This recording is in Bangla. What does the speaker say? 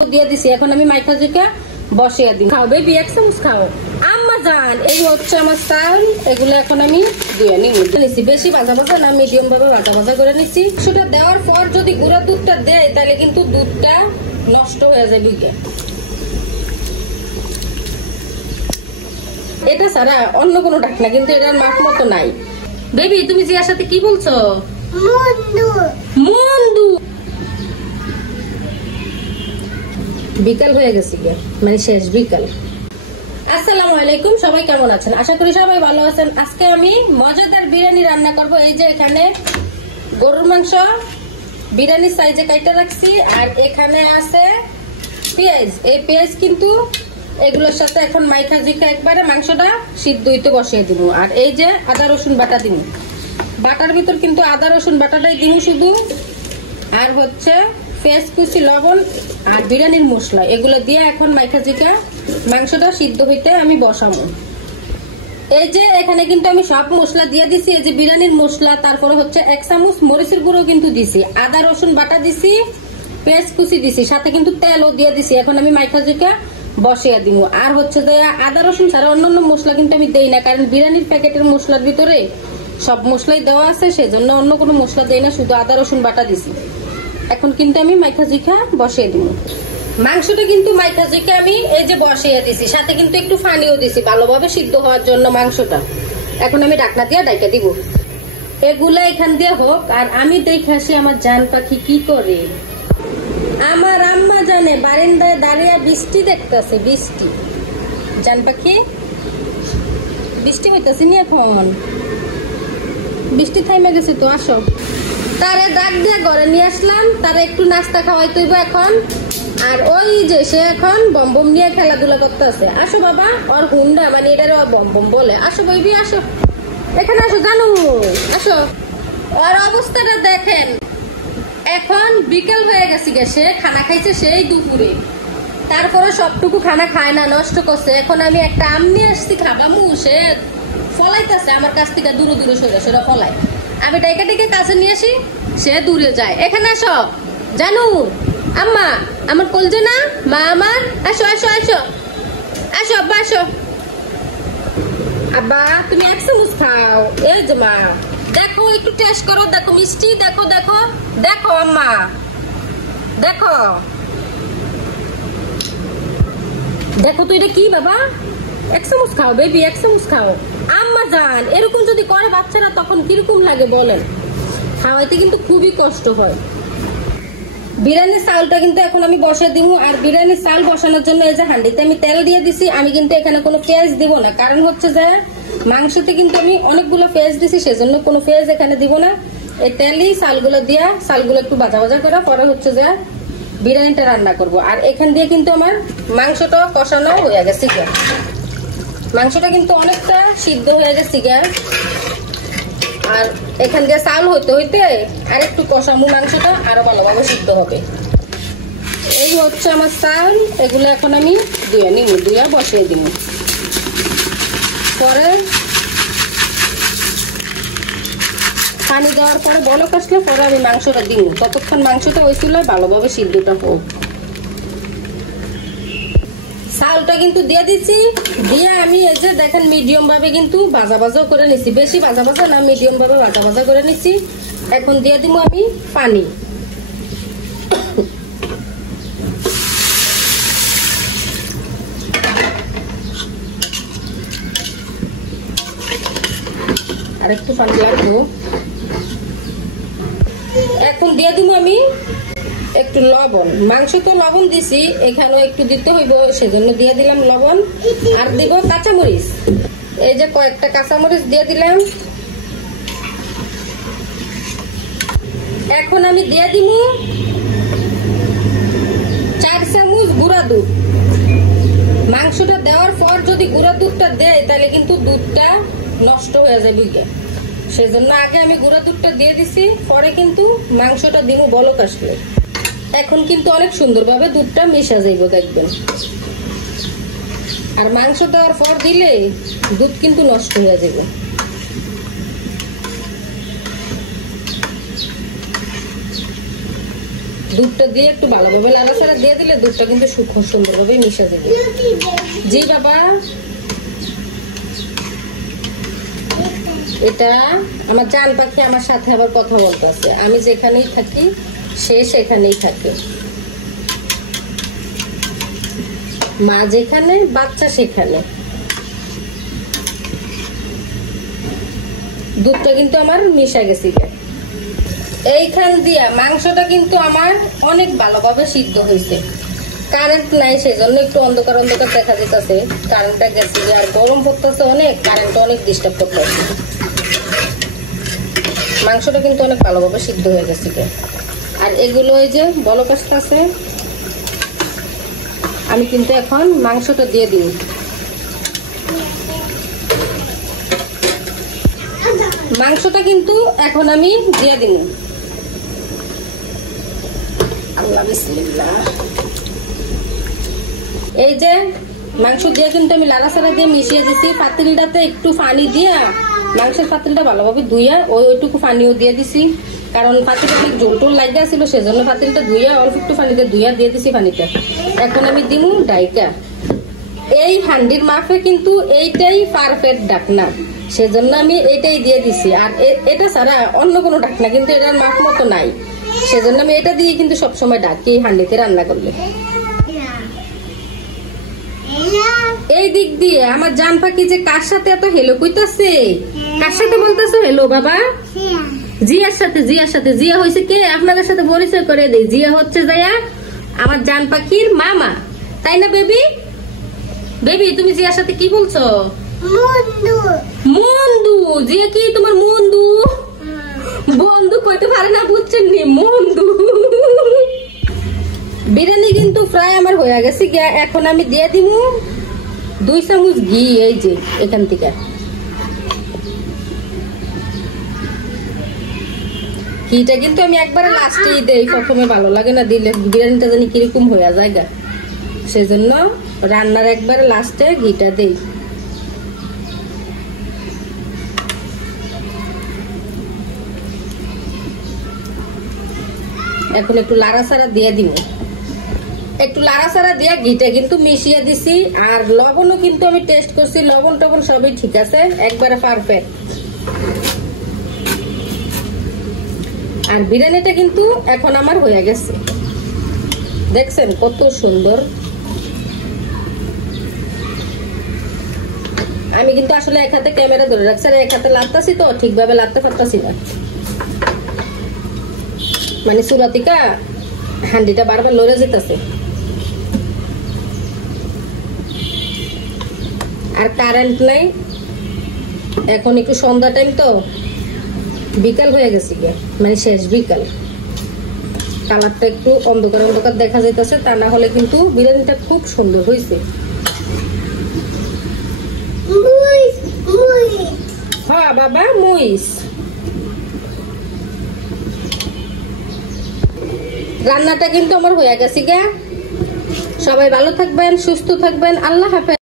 দিয়ে দিছি। এখন আমি মাইখা ঝুঁকা বসিয়ে দিই। খাও বেবি, এক চামচ খাও। আম্মা জান, এই হচ্ছে আমার চাল। এগুলো এখন আমি দিয়ে নিচ্ছি। বেশি ভাজা ভাজা না, মিডিয়াম ভাবে ভাজা ভাজা করে নিচ্ছি। সেটা দেওয়ার পর যদি গুঁড়া দুধটা দেয় তাহলে কিন্তু দুধটা নষ্ট হয়ে যাবে। এটা ছাড়া অন্য কোনো ঢাকনা কিন্তু এটার মাপ মতো নাই। বেবি, তুমি জিয়ার সাথে কি বলছো? মন্দু। বিকাল হয়ে গেছে, মানে শেষ বিকাল। আসসালামু আলাইকুম, সবাই কেমন আছেন? আশা করি সবাই ভালো আছেন। আজকে আমি মজাদার বিরিয়ানি রান্না করব। এই যে এখানে গরুর মাংস বিরিয়ানি সাইজে কাইটা রাখছি, আর এখানে আছে পেঁয়াজ। এই পেঁয়াজ কিন্তু এগুলোর সাথে এখন মাইখা ঝুঁকা একবারে মাংসটা সিদ্ধ হইতে বসিয়ে দিব। আর এই যে আদা রসুন বাটা দিব, বাটার ভিতর কিন্তু আদা রসুন বাটাটাই দিব শুধু। আর হচ্ছে পেঁয়াজ কুচি, লবণ আর বিরিয়ানির মশলা, এগুলো দিয়ে এখন মাইখা ঝুঁকা মাংসটা সিদ্ধ হইতে আমি বসাবো। এই যে এখানে কিন্তু আমি সব মশলা দিয়ে দিছি। এই যে বিরিয়ানির মশলা, তারপরে হচ্ছে 1 চামচ মরিচের গুঁড়ো কিন্তু দিছি, আদা রসুন বাটা দিছি, পেঁয়াজ কুচি দিছি, সাথে কিন্তু তেলও দিয়ে দিছি। এখন আমি মাইখা ঝুঁকা বসিয়ে দিব। আর হচ্ছে যে আদা রসুন ছাড়া অন্যান্য মশলা কিন্তু আমি দেই না, কারণ বিরিয়ানির প্যাকেটের মশলার ভিতরে সব মশলাই দেওয়া আছে, সেজন্য অন্য কোনো মশলা দেই না, শুধু আদা রসুন বাটা দিছি। এখন কিন্তু আমি মাইখা ঝুঁকা বসিয়ে দিব। মাংসটা কিন্তু মাইখা ঝুঁকা আমি এই যে বসিয়ে দিছি, সাথে কিন্তু একটু পানিও দিছি ভালোভাবে সিদ্ধ হওয়ার জন্য মাংসটা। এখন আমি ঢাকনা দিয়ে ঢাকা দিব। এগুলা এখান দিয়ে হোক, আর আমি দেখে আসি আমার জান পাখি কি করে। আমার আম্মা জানে বারান্দায় দাঁড়িয়ে বৃষ্টি দেখতেছে। বৃষ্টি, জান পাখি, বৃষ্টি হইতেছে নি এখন? বৃষ্টি থাইমে গেছে তো, আসো। তারে ডাক দিয়ে ঘরে নিয়ে আসলাম, তারে একটু নাস্তা খাওয়াই তৈব এখন। আর ওই যে সে এখন বম নিয়ে খেলাধুলা করতে আছে। আসো বাবা, ওর হুন্ডা, মানে এটার বম বলে। আসো বেবি, আসো এখানে, আসো জানু, আসো। ওর অবস্থাটা দেখেন। এখন বিকেল হয়ে গেছে, সে খানা খাইছে সেই দুপুরে, তারপরে সবটুকু খানা খায় না, নষ্ট করছে। এখন আমি একটা আম নিয়ে আসছি খাবামু, সে ফলাইতেছে আমার কাছ থেকে দূরে দূরে সরে, সেটা ফলাই। আমি ডাইকা ডেকে কাছে নিয়ে আসি, সে দূরে যায়। এখানে আসো জানু, আম্মা আমার কলজে না, মা আমার, আসো আসো আসো আসো আব্বা, আসো আব্বা, তুমি 1 চামচ খাও। এই যে মা, দেখো একটু টেস্ট করো, দেখো মিষ্টি, দেখো দেখো দেখো আম্মা, দেখো দেখো তো এটা কি বাবা। 1 চামচ খাও বেবি, 1 চামচ খাও। আম্মা জান, এরকম যদি করে বাচ্চারা তখন কিরকম লাগে বলেন? খাওয়াইতে কিন্তু খুবই কষ্ট হয়। বিরিয়ানির চালটা কিন্তু এখন আমি বসিয়ে দিব। আর বিরিয়ানির চাল বসানোর জন্য এই যে হান্ডিতে আমি তেল দিয়ে দিছি। আমি কিন্তু এখানে কোনো পেঁয়াজ দিব না, কারণ হচ্ছে যে মাংসতে কিন্তু আমি অনেকগুলো পেঁয়াজ দিছি, সেজন্য কোনো পেঁয়াজ এখানে দিব না। এই তেলই চালগুলো দিয়া, চালগুলো একটু ভাজা ভাজা করে পরে হচ্ছে যে বিরিয়ানিটা রান্না করব। আর এখান দিয়ে কিন্তু আমার মাংসটা কষানো হয়ে গেছে। মাংসটা কিন্তু অনেকটা সিদ্ধ হয়ে গেছে। আর এখান দিয়ে চাল হইতে হইতে আর একটু কষামু, মাংসটা আরো ভালোভাবে সিদ্ধ হবে। এই হচ্ছে আমার চাল। এগুলো এখন আমি ধুয়ে নিব, ধুয়ে বসিয়ে দিব। পরে পানি দেওয়ার পরে বলক আসলে পরে আমি মাংসটা দিব। ততক্ষণ মাংসটা ওই চুলায় ভালোভাবে সিদ্ধটা হোক। চালটা কিন্তু দিয়ে দিচ্ছি, দিয়ে আমি এই যে দেখেন মিডিয়াম ভাবে কিন্তু ভাজা ভাজা করে নিচ্ছি। বেশি ভাজা ভাজা না, মিডিয়াম ভাবে ভাজা ভাজা করে নিচ্ছি। এখন দিয়ে দিব আমি পানি। আর একটু পানি লাগবো। এখন দিয়ে দিব আমি একটু লবণ। মাংস তো লবণ দিছি, এখানেও একটু দিতে হইব, সেজন্য দিয়ে দিলাম লবণ। আর দিব কাঁচামরিচ, এই যে কয়েকটা কাঁচামরিচ দিয়ে দিলাম। এখন আমি দিয়ে দিব 4 চামচ গুঁড়া দুধ। মাংসটা দেওয়ার পর যদি গুঁড়া দুধটা দেয় তাহলে কিন্তু দুধটা নষ্ট হয়ে যাবে, সেজন্য আগে আমি গুঁড়া দুধটা দিয়ে দিছি, পরে কিন্তু মাংসটা দিব বলক আসলে। এখন কিন্তু অনেক সুন্দরভাবে দুধটা মিশা যাইব দেখবেন। আর মাংস দেওয়ার পর দিলে দুধ কিন্তু নষ্ট হয়ে যাবে। দুধটা দিয়ে একটু ভালোভাবে লাড়াচাড়া দিয়ে দিলে দুধটা কিন্তু খুব সুন্দরভাবে মিশে যাবে। জি বাবা, এটা আমার জান পাখি আমার সাথে আবার কথা বলতেছে। আমি যেখানেই থাকি সে সেখানেই থাকে, মা যেখানে বাচ্চা সেখানে। দুধটা কিন্তু আমার মিশে গেছে। এইখান দিয়া মাংসটা কিন্তু আমার অনেক ভালোভাবে সিদ্ধ হয়েছে। কারেন্ট নাই সেজন্য একটু অন্ধকার অন্ধকার দেখা যেতেছে, কারেন্টটা গেছে আর গরম পড়তেছে অনেক, কারেন্টটা অনেক ডিস্টার্ব করতেছে। মাংসটা কিন্তু অনেক ভালোভাবে সিদ্ধ হয়ে গেছে। আর এগুলো এই যে বলক আসতেছে, আমি কিন্তু এখন মাংসটা দিয়ে দিই। মাংসটা কিন্তু এখন আমি দিয়ে দিই। আল্লাহ বিসমিল্লাহ। এই যে মাংস দিয়ে কিন্তু আমি লাড়াচাড়া দিয়ে মিশিয়ে দিছি। পাতিলটাতে একটু পানি দিয়া, মাংসের পাতিলটা ভালোভাবে ধুইয়া ওইটুকু পানিও দিয়ে দিছি, কারণ পাতিলটা অনেক জোল টোল লাগিয়ে ছিল, সেজন্য পাতিলটা ধুইয়া অল্প একটু পানিতে ধুইয়া দিয়ে দিছি পানিটা। এখন আমি দিমু ডাইকা। এই হান্ডির মাপে কিন্তু এইটাই পারফেক্ট ডাকনা, সেজন্য আমি এইটাই দিয়ে দিছি। আর এটা ছাড়া অন্য কোনো ডাকনা কিন্তু এটার মাপ মতো নাই, সেজন্য আমি এটা দিয়ে কিন্তু সবসময় ডাকি হান্ডিতে রান্না করলে। এই দিক দিয়ে আমার জান পাখি যে কার সাথে এত হেলো কইতাছে, কার সাথে বলতেছো হেলো বাবা? জিয়ার সাথে। জিয়ার সাথে। জিয়া হয়েছে কে? আপনাদের সাথে পরিচয় করে দেই। জিয়া হচ্ছে যাইয়া আমার জান পাখির মামা, তাই না বেবি? বেবি তুমি জিয়ার সাথে কি বলছো? মন্দু। জিয়া কি তোমার মন্দু? বন্ধু কইতে পারে না, বুঝছেন নি? মন্দু। বিরিয়ানি কিন্তু প্রায় আমার হয়ে গেছে। এখন আমি দিয়ে দিব 2 চামচ ঘি। এই যে এখান থেকে ঘিটা কিন্তু আমি একবারে লাস্টেই দেই, প্রথমে ভালো লাগে না দিলে, বিরিয়ানিটা জানি কিরকম হয়ে যায়, সেজন্য রান্নার একবারে লাস্টে ঘিটা দেই। এখন একটু লাড়াচাড়া দিয়ে দিব। একটু লাড়াচাড়া দিয়ে ঘিটা কিন্তু মিশিয়ে দিছি। আর লবণও কিন্তু আমি টেস্ট করছি, লবণ টবণ সবই ঠিক আছে, একবারে পারফেক্ট। আর বিরিয়ানিটা কিন্তু এখন আমার হয়ে গেছে, দেখছেন কত সুন্দর। আমি কিন্তু আসলে এক হাতে ক্যামেরা ধরে রাখছি আর এক হাতে লাড়তাছি, তো ঠিকভাবে লাড়তে পারতাছি না, মানে চুলাতিকা হান্ডিটা বারবার লড়ে যেতেছে। আর কারেন্ট নাই, এখন একটু সন্ধ্যা টাইম, তো বিকাল হয়ে গেছে, মানে শেষ বিকাল। কালারটা একটু অন্ধকার অন্ধকার দেখা যাইতেছে, তা না হলে কিন্তু বিরিয়ানিটা খুব সুন্দর হয়েছে। হ্যাঁ বাবা, মুইস। রান্নাটা কিন্তু আমার হয়ে গেছে। সবাই ভালো থাকবেন, সুস্থ থাকবেন। আল্লাহ হাফেজ।